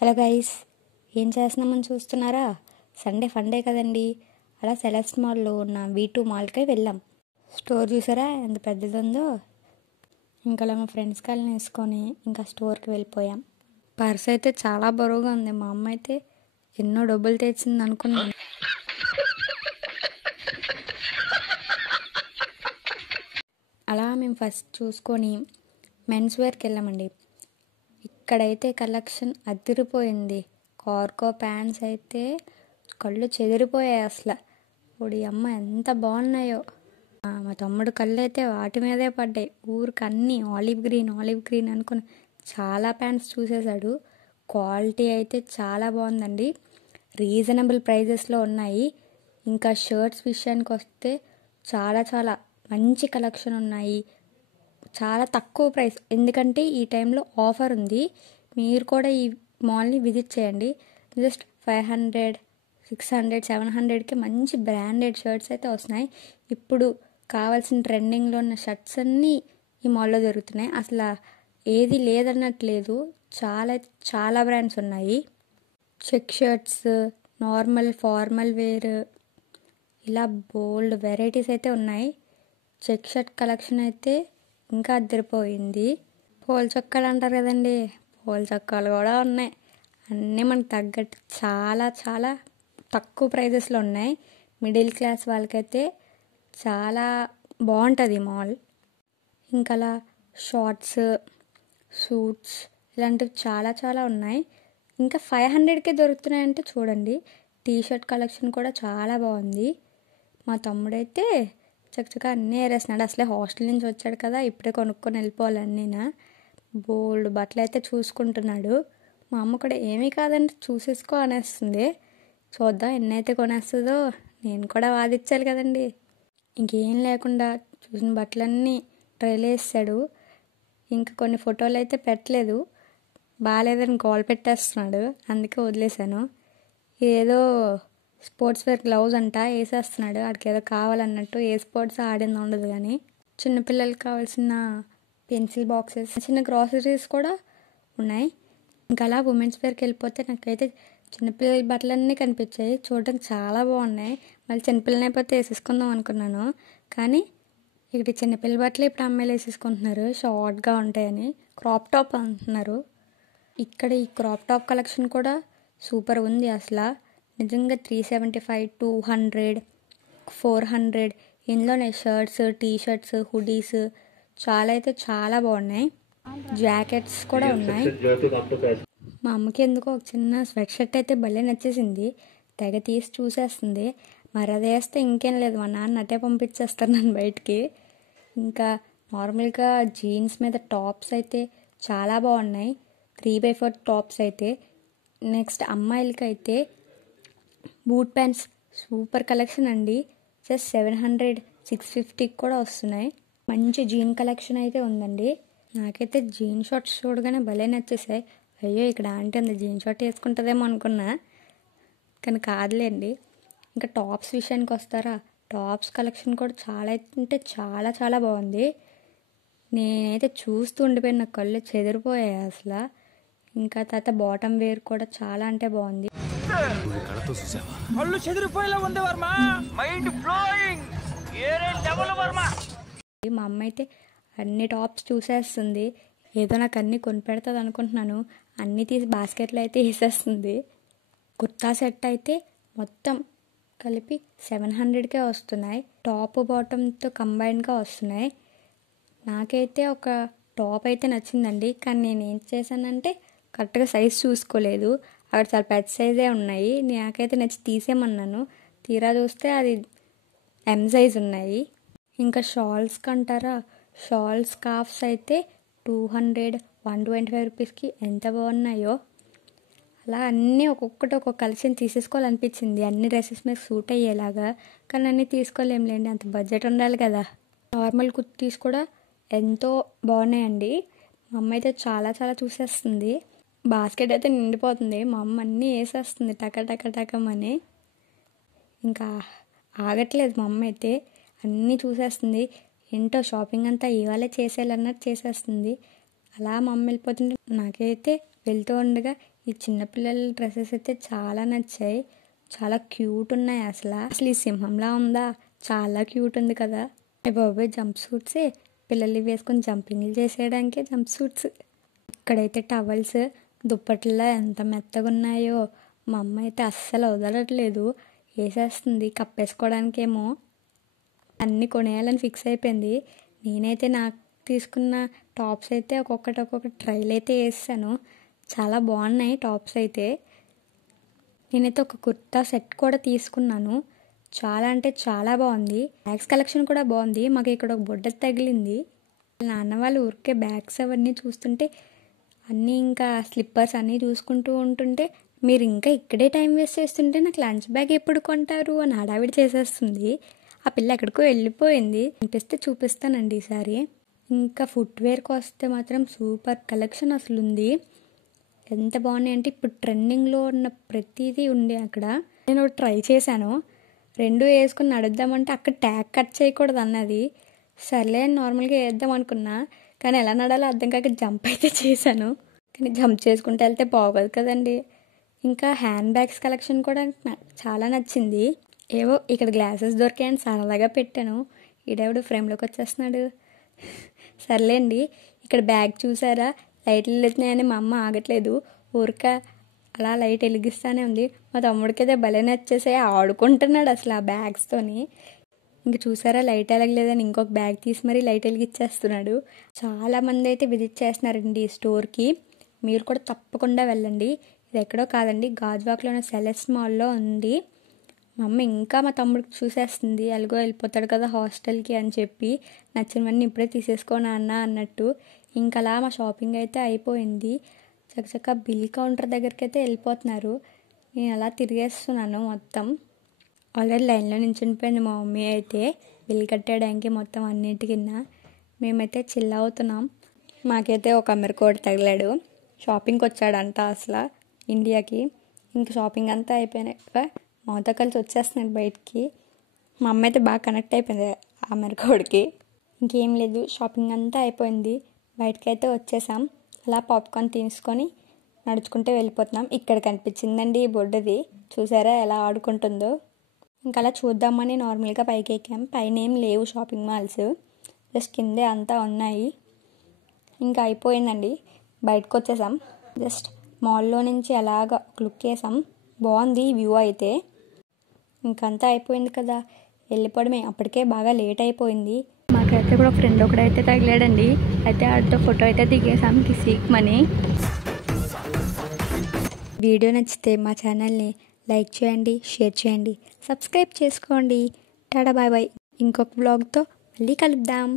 Hello guys, ఏం చేస్తున్నామని చూస్తున్నారా? సండే ఫండే కదండి. అలా సెలెక్ట్ మాల్లో ఉన్న V2 మాల్కి వెళ్ళాం. స్టోర్ చూసారా ఎంత పెద్దది ఉందో. ఇంకా అలా మా ఫ్రెండ్స్ కాళ్ళని వేసుకొని ఇంకా స్టోర్కి వెళ్ళిపోయాం. పర్స్ అయితే చాలా బరువుగా ఉంది. మా అమ్మ అయితే ఎన్నో డబ్బులు తెచ్చింది అనుకున్నాను. అలా మేము ఫస్ట్ చూసుకొని మెన్స్ వేర్కి వెళ్ళామండి. ఇక్కడైతే కలెక్షన్ అదిరిపోయింది. కార్గో ప్యాంట్స్ అయితే కళ్ళు చెదిరిపోయాయి అసలు. ఒడి అమ్మ ఎంత బాగున్నాయో. మా తమ్ముడు కళ్ళు అయితే వాటి మీదే పడ్డాయి. ఊరికి అన్నీ ఆలివ్ గ్రీన్ అనుకుని చాలా ప్యాంట్స్ చూసేశాడు. క్వాలిటీ అయితే చాలా బాగుందండి. రీజనబుల్ ప్రైజెస్లో ఉన్నాయి. ఇంకా షర్ట్స్ విషయానికి వస్తే చాలా చాలా మంచి కలెక్షన్ ఉన్నాయి. చాలా తక్కువ ప్రైస్, ఎందుకంటే ఈ టైంలో ఆఫర్ ఉంది. మీరు కూడా ఈ మాల్ని విజిట్ చేయండి. జస్ట్ 500, 600, 700కి మంచి బ్రాండెడ్ షర్ట్స్ అయితే వస్తున్నాయి. ఇప్పుడు కావాల్సిన ట్రెండింగ్లో ఉన్న షర్ట్స్ అన్నీ ఈ మాల్లో దొరుకుతున్నాయి. అసలు ఏది లేదన్నట్లేదు. చాలా బ్రాండ్స్ ఉన్నాయి. Check shirts, normal formal wear, ఇలా బోల్డ్ వెరైటీస్ అయితే ఉన్నాయి. చెక్ షర్ట్ కలెక్షన్ అయితే ఇంకా అద్దరిపోయింది. పూల చొక్కాలు అంటారు కదండి, పూల చొక్కాలు కూడా ఉన్నాయి. అన్నీ మనకు తగ్గట్టు చాలా చాలా తక్కువ ప్రైజెస్లో ఉన్నాయి. మిడిల్ క్లాస్ వాళ్ళకైతే చాలా బాగుంటుంది మాల్. ఇంకా అలా షార్ట్స్, సూట్స్ ఇలాంటివి చాలా చాలా ఉన్నాయి. ఇంకా 500కే దొరుకుతున్నాయంటే చూడండి. టీషర్ట్ కలెక్షన్ కూడా చాలా బాగుంది. మా తమ్ముడైతే చక్కగా అన్నీ ఏరేస్తున్నాడు. అసలే హాస్టల్ నుంచి వచ్చాడు కదా, ఇప్పుడే కొనుక్కొని వెళ్ళిపోవాలన్నీనా. బోల్డ్ బట్టలు అయితే చూసుకుంటున్నాడు. మా అమ్మ కూడా ఏమీ కాదంటే చూసేసుకో అనేస్తుంది. చూద్దాం ఎన్నైతే కొనేస్తుందో. నేను కూడా వాదించాలి కదండి. ఇంకేం లేకుండా చూసిన బట్టలన్నీ ట్రైల్ వేసాడు. ఇంకా కొన్ని ఫోటోలు అయితే పెట్టలేదు. బాగాలేదని గోల్ పెట్టేస్తున్నాడు. అందుకే వదిలేశాను. ఏదో స్పోర్ట్స్ వేర్ గ్లౌజ్ అంట వేసేస్తున్నాడు. ఆడికి ఏదో కావాలన్నట్టు. ఏ స్పోర్ట్స్ ఆడింది ఉండదు. కానీ చిన్నపిల్లలకి కావాల్సిన పెన్సిల్ బాక్సెస్, చిన్న గ్రాసరీస్ కూడా ఉన్నాయి. ఇంకా అలా ఉమెన్స్ వేర్కి వెళ్ళిపోతే నాకైతే చిన్నపిల్లల బట్టలన్నీ కనిపించాయి. చూడడానికి చాలా బాగున్నాయి. మళ్ళీ చిన్నపిల్లని అయిపోతే వేసేసుకుందాం అనుకున్నాను. కానీ ఇక్కడ చిన్నపిల్లల బట్టలు ఇప్పుడు అమ్మాయిలు వేసేసుకుంటున్నారు. షార్ట్గా ఉంటాయని క్రాప్ టాప్ అంటున్నారు. ఇక్కడ ఈ క్రాప్ టాప్ కలెక్షన్ కూడా సూపర్ ఉంది. అసలు నిజంగా 375, 200, 400 ఇందులోనే షర్ట్స్, టీషర్ట్స్, హుడీస్ చాలా అయితే చాలా బాగున్నాయి. జాకెట్స్ కూడా ఉన్నాయి. మా అమ్మకి ఎందుకో ఒక చిన్న స్వెట్ షర్ట్ అయితే భలే నచ్చేసింది. తెగ తీసి చూసేస్తుంది. మరి అది వేస్తే ఇంకేం లేదు, మా నాన్న అట్టే పంపించేస్తారు నన్ను బయటికి. ఇంకా నార్మల్గా జీన్స్ మీద టాప్స్ అయితే చాలా బాగున్నాయి. 3x4 టాప్స్ అయితే. నెక్స్ట్ అమ్మాయిలకి అయితే బూట్ ప్యాంట్స్ సూపర్ కలెక్షన్ అండి. జస్ట్ 700, 650 కూడా వస్తున్నాయి. మంచి జీన్ కలెక్షన్ అయితే ఉందండి. నాకైతే జీన్ షార్ట్స్ చూడగానే భలే నచ్చేసాయి. అయ్యో ఇక్కడ ఆంటీ అంత జీన్ షార్ట్ వేసుకుంటుందేమో అనుకున్నా, కానీ కాదులేండి. ఇంకా టాప్స్ విషయానికి వస్తారా, టాప్స్ కలెక్షన్ కూడా చాలా అంటే చాలా చాలా బాగుంది. నేనైతే చూస్తూ ఉండిపోయిన, నా కళ్ళు చెదిరిపోయాయి అసలు. ఇంకా తర్వాత బాటమ్ వేర్ కూడా చాలా అంటే బాగుంది. మా అమ్మ అయితే అన్ని టాప్స్ చూసేస్తుంది. ఏదో నాకు అన్నీ కొనిపెడుతుంది అనుకుంటున్నాను. అన్నీ తీసి బాస్కెట్లో అయితే వేసేస్తుంది. కుర్తా సెట్ అయితే మొత్తం కలిపి 700కే వస్తున్నాయి. టాప్ బాటమ్తో కంబైన్డ్గా వస్తున్నాయి. నాకైతే ఒక టాప్ అయితే నచ్చిందండి. కానీ నేను ఏం చేశానంటే కరెక్ట్గా సైజ్ చూసుకోలేదు. అక్కడ చాలా పెద్ద సైజే ఉన్నాయి. నాకైతే నచ్చి తీసేయమన్నాను. తీరా చూస్తే అది M సైజ్ ఉన్నాయి. ఇంకా షాల్స్ కంటారా, షాల్స్ స్కార్ఫ్స్ అయితే 200, 125 రూపీస్కి ఎంత బాగున్నాయో. అలా అన్నీ ఒక్కొక్కటి ఒక్కొక్క కలెక్షన్ తీసేసుకోవాలనిపించింది, అన్ని డ్రెస్సెస్ మీద సూట్ అయ్యేలాగా. కానీ అన్నీ తీసుకోలేంలేండి, అంత బడ్జెట్ ఉండాలి కదా. నార్మల్ కుర్తీస్ కూడా ఎంతో బాగున్నాయండి. మా అమ్మ అయితే చాలా చాలా చూసేస్తుంది. బాస్కెట్ అయితే నిండిపోతుంది. మా అమ్మ అన్నీ వేసేస్తుంది టకమని. ఇంకా ఆగట్లేదు మా అమ్మ అయితే. అన్నీ చూసేస్తుంది. ఏంటో షాపింగ్ అంతా ఇవాళే చేసేయాలన్నట్టు చేసేస్తుంది. అలా మా అమ్మ వెళ్ళిపోతుంటే నాకైతే వెళ్తూ ఉండగా ఈ చిన్నపిల్లల డ్రెస్సెస్ అయితే చాలా నచ్చాయి, చాలా క్యూట్ ఉన్నాయి. అసలు ఈ సింహంలా ఉందా, చాలా క్యూట్ ఉంది కదా. బాబాయ్ జంప్ సూట్సే, పిల్లలు వేసుకొని జంపింగ్లు చేసేయడానికే జంప్ సూట్స్. ఇక్కడైతే టవల్స్ దుప్పట్లా ఎంత మెత్తగా ఉన్నాయో. మా అమ్మ అయితే అస్సలు వదలట్లేదు, వేసేస్తుంది. కప్పేసుకోవడానికేమో అన్నీ కొనేయాలని ఫిక్స్ అయిపోయింది. నేనైతే నాకు తీసుకున్న టాప్స్ అయితే ఒక్కొక్కటి ట్రైల్ అయితే వేసాను. చాలా బాగున్నాయి టాప్స్ అయితే. నేనైతే ఒక కుర్తా సెట్ కూడా తీసుకున్నాను, చాలా అంటే చాలా బాగుంది. బ్యాగ్స్ కలెక్షన్ కూడా బాగుంది. మాకు ఇక్కడ ఒక బొడ్డ తగిలింది. నాన్న వాళ్ళు ఊరికే బ్యాగ్స్ అవన్నీ చూస్తుంటే, అన్నీ ఇంకా స్లిప్పర్స్ అన్నీ చూసుకుంటూ ఉంటుంటే, మీరు ఇంకా ఇక్కడే టైం వేస్ట్ చేస్తుంటే నాకు లంచ్ బ్యాగ్ ఎప్పుడు కొంటారు అని హడావిడి చేసేస్తుంది. ఆ పిల్ల ఎక్కడికో వెళ్ళిపోయింది. అనిపిస్తే చూపిస్తానండి ఈసారి. ఇంకా ఫుట్వేర్కి వస్తే మాత్రం సూపర్ కలెక్షన్ అసలు ఉంది. ఎంత బాగున్నాయి అంటే ఇప్పుడు ట్రెండింగ్లో ఉన్న ప్రతిదీ ఉంది అక్కడ. నేను ఒకటి ట్రై చేశాను, 2 వేసుకుని నడుద్దామంటే అక్కడ ట్యాగ్ కట్ చేయకూడదు అన్నది. సర్లే అని నార్మల్గా వేద్దాం అనుకున్నా, కానీ ఎలా నడాలో అర్థం కాక జంప్ అయితే చేశాను. కానీ జంప్ చేసుకుంటూ వెళ్తే బాగోదు కదండి. ఇంకా హ్యాండ్ బ్యాగ్స్ కలెక్షన్ కూడా చాలా నచ్చింది. ఏవో ఇక్కడ గ్లాసెస్ దొరికాయని సరదాగా పెట్టాను. ఈడెవడు ఫ్రేమ్లోకి వచ్చేస్తున్నాడు. సర్లేండి. ఇక్కడ బ్యాగ్ చూసారా, లైట్లు వెళ్తున్నాయని మా అమ్మ ఆగట్లేదు, ఊరిక అలా లైట్ వెలిగిస్తూనే ఉంది. మా తమ్ముడికి అయితే భలే నచ్చేసే ఆడుకుంటున్నాడు అసలు ఆ బ్యాగ్స్తోని. ఇంక చూసారా లైట్ వెలగలేదని ఇంకొక బ్యాగ్ తీసి మరీ లైట్ వెలిగిచ్చేస్తున్నాడు. చాలామంది అయితే విజిట్ చేస్తున్నారండి ఈ స్టోర్కి. మీరు కూడా తప్పకుండా వెళ్ళండి. ఇది ఎక్కడో కాదండి, గాజువాకలోని సెలెస్ మాల్లో ఉంది. మా అమ్మ ఇంకా మా తమ్ముడికి చూసేస్తుంది, ఎలాగో వెళ్ళిపోతాడు కదా హాస్టల్కి అని చెప్పి, నచ్చినవన్నీ ఇప్పుడే తీసేసుకోనా అన్నట్టు. ఇంకా అలా మా షాపింగ్ అయితే అయిపోయింది. చక్కచక్క బిల్ కౌంటర్ దగ్గరికి అయితే వెళ్ళిపోతున్నారు. నేను అలా తిరిగేస్తున్నాను మొత్తం. ఆల్రెడీ లైన్లో నించునిపోయింది మా మమ్మీ అయితే బిల్ కట్టేయడానికి మొత్తం అన్నింటి మేమైతే చిల్ అవుతున్నాం. మాకైతే ఒక అమెరికోడు తగిలాడు, షాపింగ్కి వచ్చాడంట అసలు ఇండియాకి. ఇంక షాపింగ్ అంతా అయిపోయినాక మాతో కలిసి వచ్చేస్తున్నాడు బయటికి. మా అమ్మ అయితే బాగా కనెక్ట్ అయిపోయింది ఆ అమెరికోడికి. ఇంకేం లేదు, షాపింగ్ అంతా అయిపోయింది, బయటకు అయితే వచ్చేసాం. అలా పాప్కార్న్ తీసుకొని నడుచుకుంటే వెళ్ళిపోతున్నాం. ఇక్కడ కనిపించిందండి ఈ బొడ్డది, చూసారా ఎలా ఆడుకుంటుందో. ఇంకా అలా చూద్దామని నార్మల్గా పైకి ఎక్కాం. పైన ఏం లేవు షాపింగ్ మాల్స్, జస్ట్ కిందే అంతా ఉన్నాయి. ఇంకా అయిపోయిందండి, బయటకు వచ్చేసాం. జస్ట్ మాల్లో నుంచి అలాగ లుక్ వేసాం, బాగుంది వ్యూ అయితే. ఇంకంతా అయిపోయింది కదా, వెళ్ళిపోవడమే. అప్పటికే బాగా లేట్ అయిపోయింది. మాకైతే కూడా ఫ్రెండ్ ఒకడైతే తగిలాడండి, అయితే ఆడితో ఫోటో అయితే దిగేసాం కిసీక్మని. వీడియో నచ్చితే మా ఛానల్ని లైక్ చేయండి, షేర్ చేయండి, సబ్స్క్రైబ్ చేసుకోండి. Tata bye bye. ఇంకొక వ్లాగ్తో మళ్ళీ కలుద్దాం.